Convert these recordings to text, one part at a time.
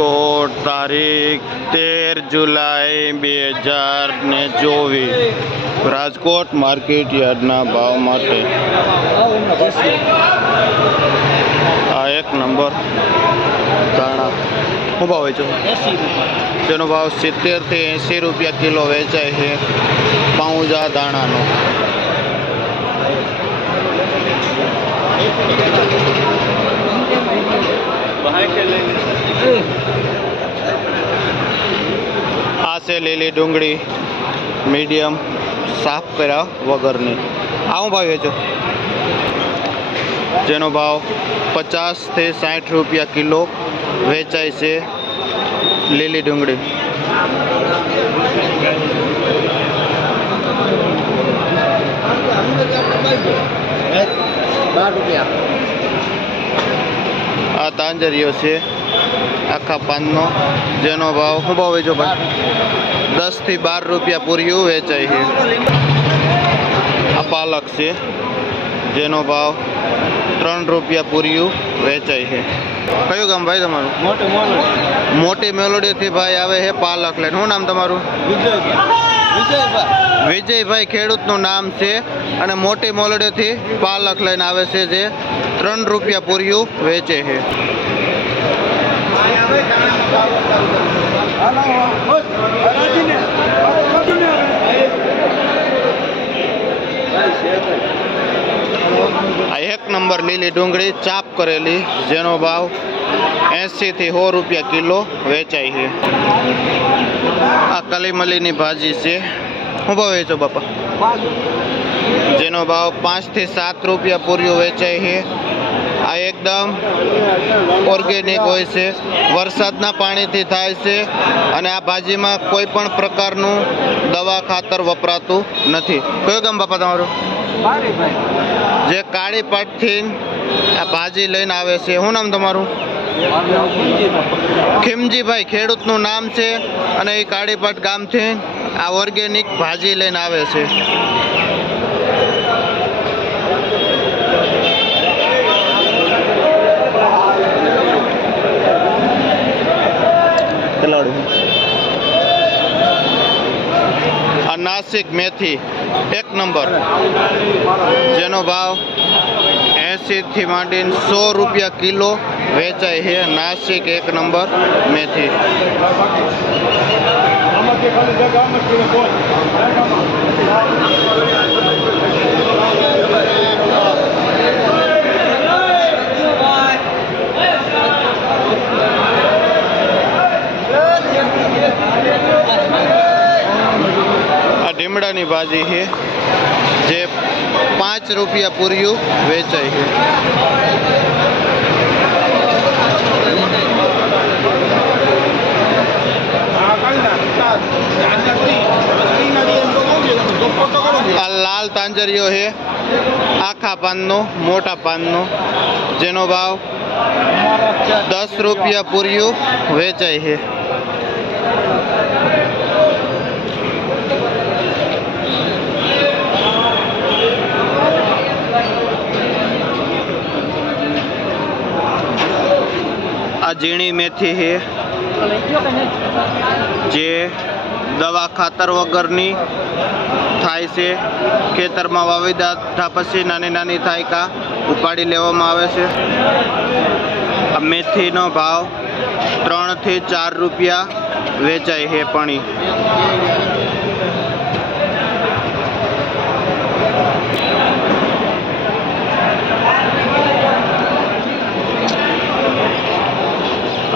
કોટ તારીખ 13 જુલાઈ 2024 રાજકોટ માર્કેટ યાર્ડના ભાવ માટે આ એક નંબર ધાણા શું ભાવ વેચો? જેનો ભાવ 70 થી 80 રૂપિયા કિલો વેચાય છે પાઉંજા દાણાનો. આ છે લીલી ડુંગળી મીડિયમ સાફ કર્યા વગરની. આ શું ભાવ વેચો? જેનો ભાવ 50 થી 60 રૂપિયા કિલો વેચાય છે લીલી ડુંગળી. આ તાંજરીઓ છે આખા પાનનો. જેનો ભાવ શું ભાવ વેચો ભાઈ? 10 થી 12 રૂપિયા પૂર્યું વેચાય છે. આ પાલક છે જેનો ભાવ 3 રૂપિયા પૂર્યું વેચાય છે. કયું ગામ ભાઈ તમારું? મોટી મેલોડીથી ભાઈ આવે છે પાલક લઈને. શું નામ તમારું? વિજયભાઈ ખેડૂતનું નામ છે અને મોટી મેલોડીથી પાલક લઈને આવે છે જે 3 રૂપિયા પૂર્યું વેચે છે. આ એક નંબર લીલી ડુંગળી ચાપ કરેલી જેનો ભાવ 80 થી 100 રૂપિયા કિલો વેચાય છે. આ કલીમલીની ભાજી છે. શું ભાવ વેચો બાપા? જેનો ભાવ 5 થી 7 રૂપિયા પૂર્યું વેચાય છે. આ એકદમ ઓર્ગેનિક હોય છે, વરસાદના પાણીથી થાય છે અને આ ભાજીમાં કોઈ પણ પ્રકારનું દવા ખાતર વપરાતું નથી. કયું ગામ બાપા તમારું? જે કાળી પાટથી આ ભાજી લઈને આવે છે. શું નામ તમારું? ખીમજીભાઈ ખેડૂતનું નામ છે અને એ કાળીપાટ ગામથી આ ઓર્ગેનિક ભાજી લઈને આવે છે. આ નાસિક મેથી એક નંબર જેનો ભાવ 80 થી માંડીને 100 રૂપિયા કિલો વેચાય છે. નાસિક એક નંબર મેથી. આ ડીમડાની ભાજી છે જે 5 રૂપિયા પૂર્યું વેચાય છે. આ લાલ તાંજરીઓ છે આખા પાનનો મોટા પાનનો જેનો ભાવ 10 રૂપિયા પૂર્યું વેચાય છે. આ ઝીણી મેથી છે જે દવા ખાતર વગરની થાય છે. ખેતરમાં વાવી દીધા પછી નાની નાની થાય કા ઉપાડી લેવામાં આવે છે. આ મેથીનો ભાવ 3 થી 4 રૂપિયા વેચાય છે. પાણી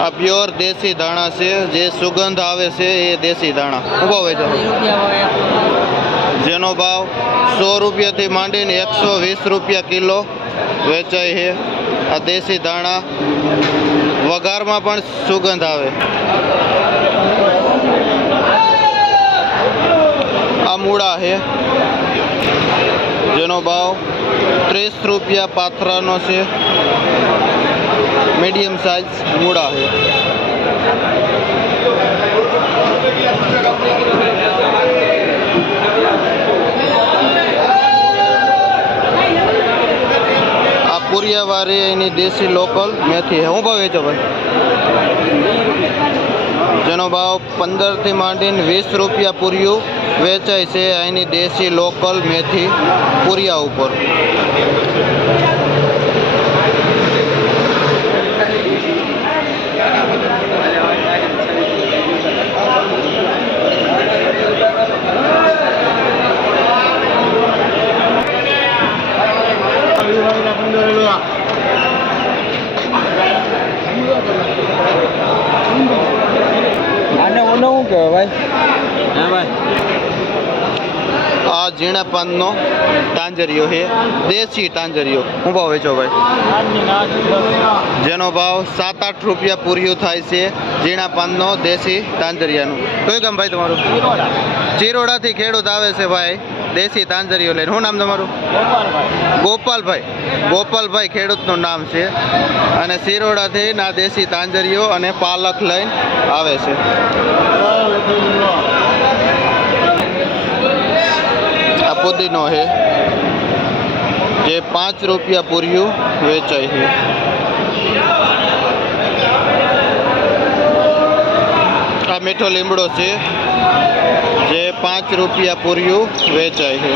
આ પ્યોર દેશી ધાણા છે જે સુગંધ આવે છે એ દેશી ધાણા. શું ભાવ વેચો? જેનો ભાવ 100 રૂપિયાથી માંડીને 120 રૂપિયા કિલો વેચાય છે. આ દેશી ધાણા વઘારમાં પણ સુગંધ આવે. આ મૂળા છે જેનો ભાવ 30 રૂપિયા પાથરાનો છે. મીડિયમ સાઇઝ મૂળા છે. આ પુરિયાવાળી એની દેશી લોકલ મેથી. હું ભાવ વેચો ભાઈ? જેનો ભાવ 15થી માંડીને 20 રૂપિયા પૂરિયું વેચાય છે અહીંની દેશી લોકલ મેથી પૂરિયા ઉપર. આને ઓનો શું કહેવાય ભાઈ? હા ભાઈ, આ ઝીણા પાનનો ટાંજરિયો છે, દેશી ટાંજરિયો. શું ભાવ વેચો ભાઈ? જેનો ભાવ 7-8 રૂપિયા પૂર્યું થાય છે ઝીણા પાનનો દેશી ટાંજરિયાનું. કયું ગામ ભાઈ તમારું? ચિરોડાથી ખેડૂત આવે છે ભાઈ દેશી તાંજરીઓ લઈને. શું નામ તમારું? ગોપાલભાઈ. ગોપાલભાઈ ખેડૂતનું નામ છે અને ચિરોડાથી ના દેશી તાંજરીઓ અને પાલક લઈને આવે છે. આ પુદીનો છે જે 5 રૂપિયા પૂર્યું વેચાય છે. આ મીઠો લીમડો છે જે 5 રૂપિયા પૂર્યું વેચાય છે.